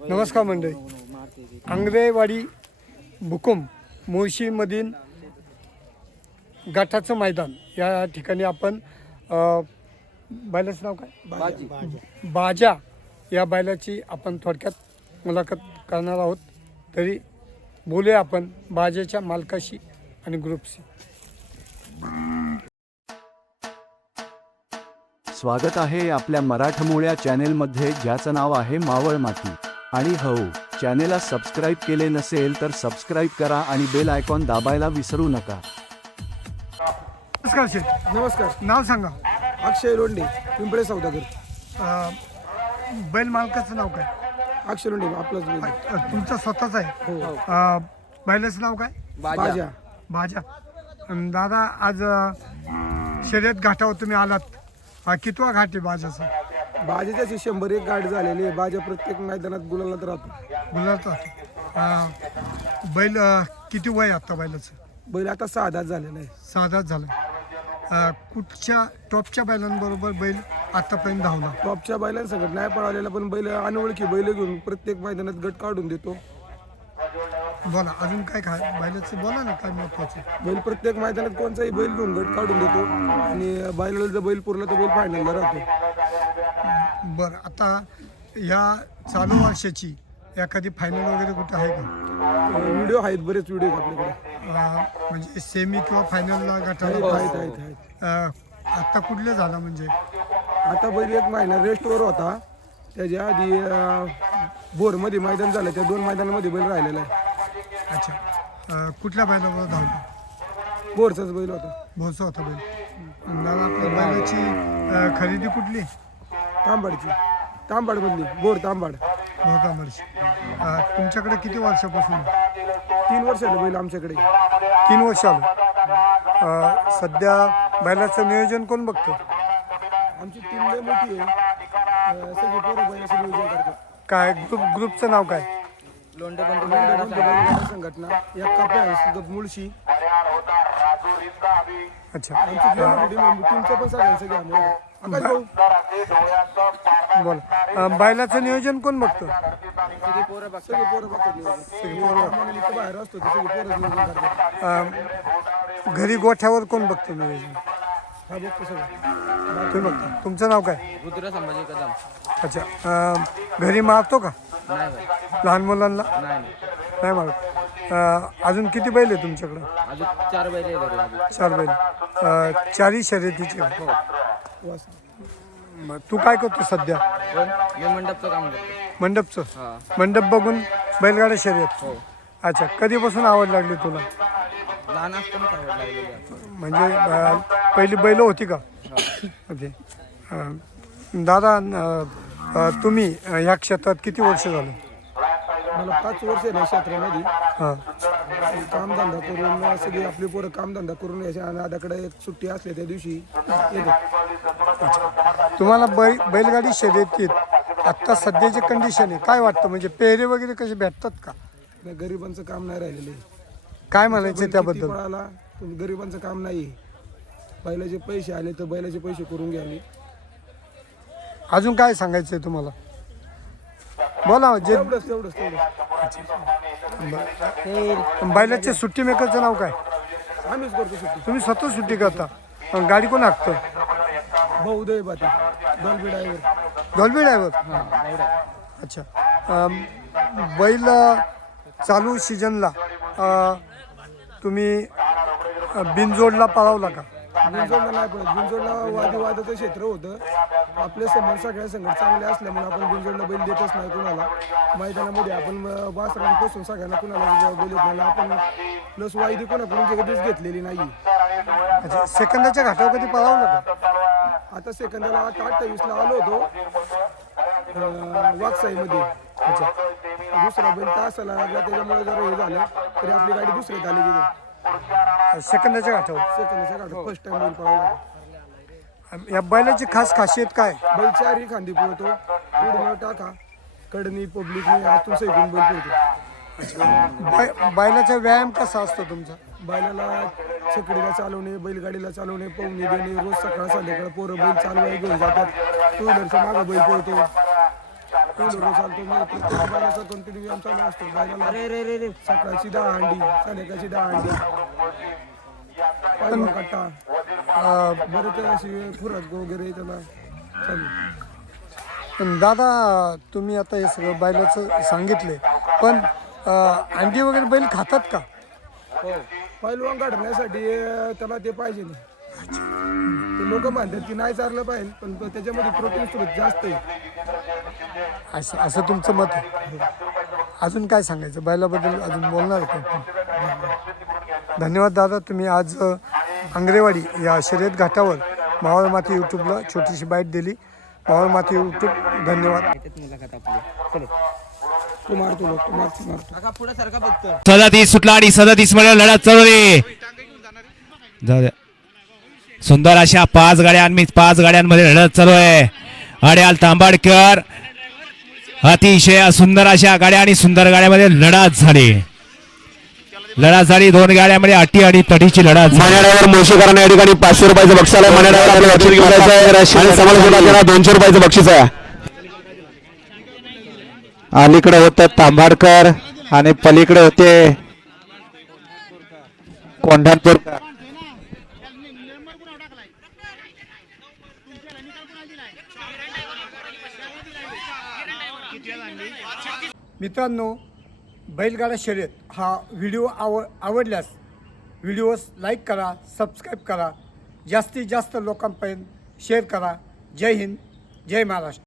नमस्कार मंडळी. आंगरेवाडी भुकुम मुळशीमधील गटाचं मैदान. या ठिकाणी आपण अ, बैलाचं नाव काय? बाजी. बाजा. या बैलाची आपण थोडक्यात मुलाखत करणार आहोत. तरी बोलूया आपण बाजाच्या मालकाशी आणि ग्रुपशी. स्वागत आहे आपल्या मराठमोळ्या चॅनेलमध्ये. ज्याचं नाव आहे मावळ माती आणि हो चॅनेलला सबस्क्राईब केले नसेल तर सबस्क्राईब करा आणि बेल आयकॉन दाबायला विसरू नका. नमस्कार शेठ. नमस्कार. नाव सांगा. अक्षय लोंढे पिंपळे सौदागर. अ, बैल मालकाचं नाव काय? अक्षय लोंढे आपलाच बैल. अ, तुमचं स्वतःच आहे? हो. अ, बैलाचं नाव काय? बाजा. भाज्या अन दादा आज अ, शर्यत घाटावर तुम्ही आलात. हा कितवा घाट आहे बाजाचा शंभर एक गाडी झालेली आहे. बाजा प्रत्येक मैदानात गुलालात राहतो. गुलाचा अ, बैल अ, किती वय आहे आता बैलाचं? बैल आता सहा दात झालेला आहे. साधाच झालं अ, कुठच्या टॉपच्या बैलांबरोबर बैल आतापर्यंत धावला? टॉपच्या बैलांसकट नाही पळालेला पण बैल अनोळखी बैल घेऊन प्रत्येक मैदानात गट काढून देतो. बोला अजून काय काय बैलाचं बोला ना काय महत्वाचं? बैल प्रत्येक मैदानात कोणताही बैल घेऊन गट काढून देतो. आणि बैलाला जर बैल पुरला तर बैल फायनलला राहतो. बरं आता या चालू वर्षाची एखादी फायनल वगैरे कुठं आहे का? व्हिडिओ आहेत बरेच व्हिडिओ आपल्याकडे. म्हणजे सेमी किंवा फायनलला आहेत गटाला आहेत आहेत आहेत. अ, आता कुठलं झालं म्हणजे? आता बैल एक महिना रेस्टवर होता. त्याच्या आधी अं, भोरमध्ये मैदान झालं त्या दोन मैदानामध्ये बैल राहिलेला आहे. अच्छा. अ, कुठल्या बैलाबरोबर धावला भोरचाच बैल होता. भोसा होता बैल. आणि दादा आपल्या बैलाची अ, खरेदी कुठली? तांबाडची. तांबाडमधली. भोर तांबाड. अ, तुमच्याकडे किती वर्षापासून? तीन वर्ष झाले बैल आमच्याकडे. तीन वर्ष आलं. अ, सध्या बैलाचं नियोजन कोण बघतो? आमची टीम लय मोठी आहे. अं, सगळी पोरं बैलाचं नियोजन करतात. काय ग्रुप ग्रुपचं नाव काय? लोंढे बंधू बैलगाडा संघटना एक काप्या मुळशी. अच्छा. टीमचं पण सगळ्यांचं सगळं आम्ही आकाश भाऊ. बोला. अ, बैलाचं नियोजन कोण बघतो? सगळी पोरं बघतात. नियोजन. सगळी पोरं आपण इथं बाहेर असतो सगळी पोरं नियोजन करतात. अ, घरी गोठ्यावर कोण बघतो नियोजन? हा बघतो सगळं. तुम्ही बघता. तुमचं नाव काय? रुद्र संभाजी कदम. अच्छा. घरी मारतो का? नाही लहान मुलांना? नाही नाही. नाही मारत अ, अजून किती बैल आहे तुमच्याकडं? अजून चार बैल आहे घरी अजून. चार बैल. अ, चारही शर्यतीचे हो. वास. मग तू काय करतो सध्या? पण मी मंडपचं काम करतो. मंडपचं? हा. मंडप बघून बैलगाड्या शर्यत? हो. अच्छा कधीपासून आवड लागली तुला? लहान असतानाच आवड लागलेली आहे. म्हणजे अ, पहिली बैल होती का? ओके. अ, दादा अ, अ, तुम्ही अ, ह्या क्षेत्रात किती वर्ष झालं? मला पाच वर्ष आहे ना क्षेत्रामध्ये. हां. कामधंदा करून सगळी आपली पोरं कामधंदा करून यायच्या आणि दादाकडे एक सुट्टी असली त्या दिवशी येते. तुम्हाला बैल बैलगाडी शर्यतीत आत्ता सध्याची कंडिशन आहे. काय वाटतं? म्हणजे पेहरे वगैरे कसे भेटतात का? नाही, गरिबांचं काम नाही राहिलेलं आहे. काय म्हणायचं किती त्याबद्दल पळाला पण गरिबांचं काम नाही बैलाचे पैसे आले तर बैलाचे पैसे करून घ्यावे. अजून काय सांगायचं आहे तुम्हाला? बोला जे तेवढंच तेवढंच तेवढंच बैलाचे सुट्टी मेकरचं नाव काय? आम्हीच करतो सुट्टी. तुम्ही स्वतः सुट्टी करता. अन गाडी कोण हाकतं? भाऊ दय बाते डॉल्बी ड्रायव्हर. Dolby driver? अच्छा. अम, बैल अ, चालू सीजनला अ, तुम्ही अ, बिनजोडला पळवला का? बिनजोडला नाही पडत बिनजोडला वादी वादाचं क्षेत्र होतं. आपले समोर सगळ्या संघट चांगले असल्यामुळे आपण बिनजोडला बैल देतच नाही कुणाला. मैदानामध्ये आपण वासरांपासून सगळ्यांना कुणाला बैल नाही. आपण प्लस वायदी कोणाकडून कधीच घेतलेली नाही. अच्छा सेकंदाच्या घाटावर कधी पळवलं का आता सेकंदाला आता अठ्ठावीसला आलो होतो वाकसाईमध्ये. अच्छा. दुसरा बैल तासाला लागला त्याच्यामुळे जर हे झालं. तरी आपली गाडी दुसऱ्यात आली तिथे. सेकंदाच्या घाटावर. सेकंदाच्या गाडी फर्स्ट टाइम बैल पळाला. या बैलाची खास खासियत काय? बैल चारही खांदी पळतो. उडणं टाका. कडनी पब्लिकनी आतून सैकून बैल पळतो. बै- बैलाचा व्यायाम कसा असतो तुमचा? बैलाला छकडीला चालवणे बैलगाडीला चालवणे पवनी देणे रोज सकाळ संध्याकाळ पोरं बैल चालवाय घेऊन जातात. टू व्हीलरच्या मागं बैल पळतो. इंडोर चालतो मी प्रत्येक बैलाचा कंटिन्यू व्यायाम चालू असतो. बैलाला अरे रे रे रे सकाळची दहा अंडी संध्याकाळची दहा अंडी. पहिला कट्टा. अं, बरेच अशी खुराक वगैरे त्याला चालू. पण दादा तुम्ही आता हे सगळं बैलाचं सांगितले पण अं, अंडी वगैरे बैल खातात का? हो. पैलवान काढण्यासाठी अं, त्याला ते पाहिजे ना ते लोक म्हणतात की नाही चारलं पाहिजे पण तो त्याच्यामध्ये प्रोटीन स्रोत जास्त आहे. असं असं तुमचं मत आहे? अजून काय सांगायचं? बैलाबद्दल अजून बोलणार का? धन्यवाद दादा तुम्ही आज आंग्रेवाडी या शर्यत घाटावर मावळ माती यूट्यूबला छोटीशी बाईट दिली. मावळ माती यूट्यूब धन्यवाद. याच्यात मुलाखत आपली चलो तू मारतो लोक तू मारतो मारतो. काका पुढे सारखा फक्त सदतीस सुटला आणि सदतीसमध्ये लढत चालू आहे. जाऊ द्या. सुंदर अशा पाच गाड्या आणि पाच गाड्यांमध्ये लढत चालू आहे अड्याल तांबाडकर अतिशय सुंदर अशा गाड्या आणि सुंदर गाड्यामध्ये लढत झाली. लढा झाली दोन गाड्यामध्ये अटी आणि तटीची लढा झाली. मण्याड्यावर मोशीकरांना या ठिकाणी पाचशे रुपयाचं बक्षीस आहे. दोनशे रुपयाचं बक्षीस आहे. अलीकडे होतं तांबाडकर आणि पलीकडे होते कोंढाणपूरकर. मित्रांनो बैलगाडा शर्यत हा व्हिडिओ आव आवडल्यास व्हिडिओस लाईक करा सबस्क्राईब करा जास्तीत जास्त लोकांपर्यंत शेअर करा. जय हिंद जय महाराष्ट्र.